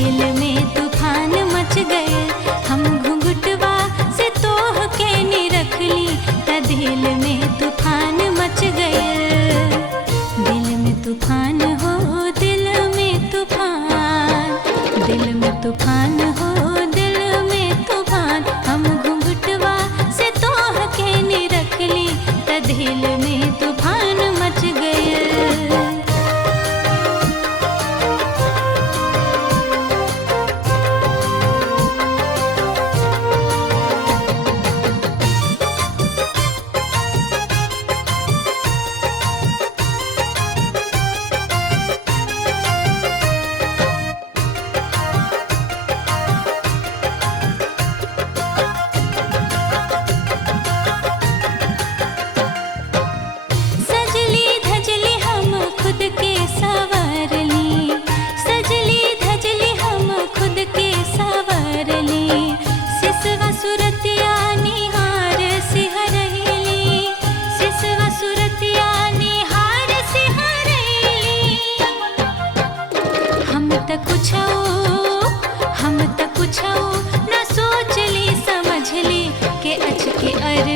दिल में तूफान मच गए। हम घुंघटवा से तोह के नी रखली त दिल में तूफान मच गए। दिल में तूफान हो, दिल में तूफान, दिल में तूफान हो, दिल में तूफान। हम घुंघटवा से तोह के नी रखली त दिल में तूफान मच गए। हम त कुछ न सोचली समझली के अच के अर